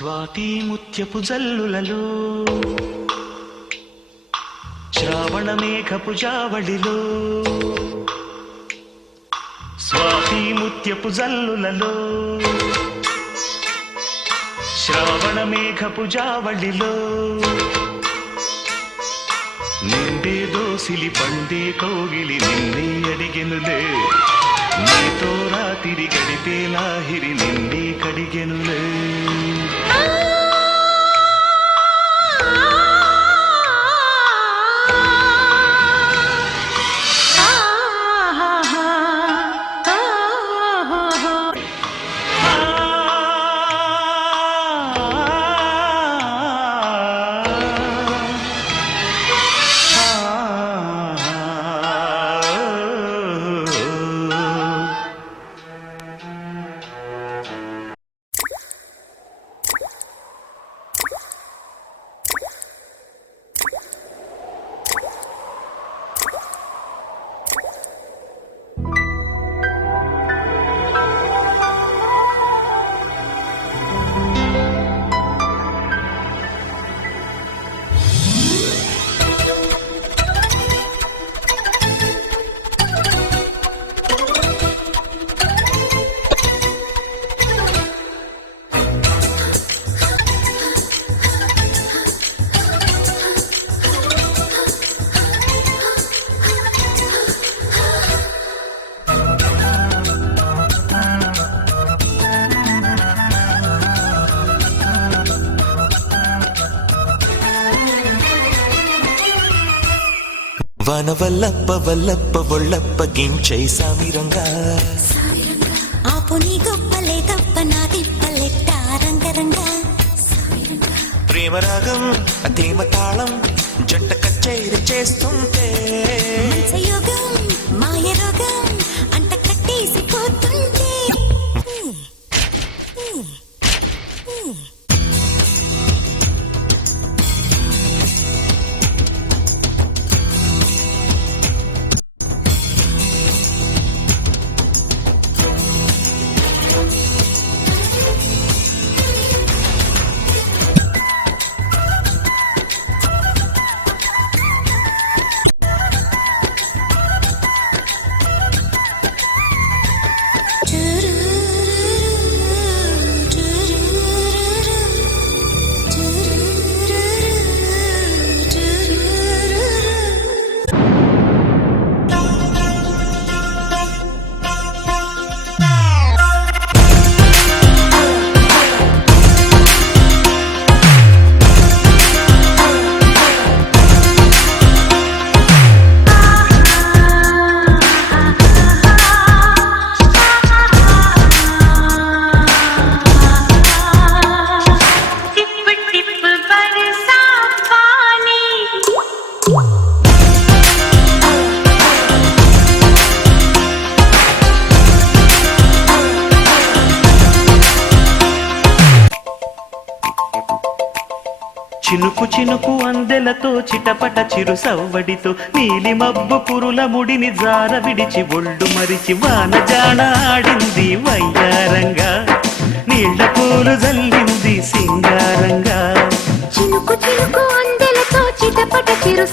స్వాతి ముత్యపు జల్లులలో శ్రావణ మేఘపు జావళిలో స్వాతి ముత్యపు జల్లులలో శ్రావణ మేఘపు జావళిలో నిండే దోసిలి పండే కోగిలి నిన్నే అడిగెనులే నీతో రాత్రి గడిపే లాహిరి నిన్నే కడిగెనులే వాన వల్లప్ప వల్లప్ప ఒళ్ళప్ప గించై సామిరంగా ఆపు నీ గొప్పలే తప్ప నా తిప్పలెట్ట రంగరంగా ప్రేమ రాగం తేమ తాళం జంట కచేరి చేస్తుంటే యోగం మాయ రోగం అంట కట్టేసి పోతుంటే చినుకు చినుకు అందెలతో చిటపట చిరు సవ్వడితో నీలి మబ్బు కురుల ముడిని జార విడిచి ఒళ్ళు మరిచి వానజాన ఆడింది వయ్యారంగా నీళ్ల పూలు జల్లింది సింగారంగా చినుకు చినుకు అందెలతో చిటపట చిరు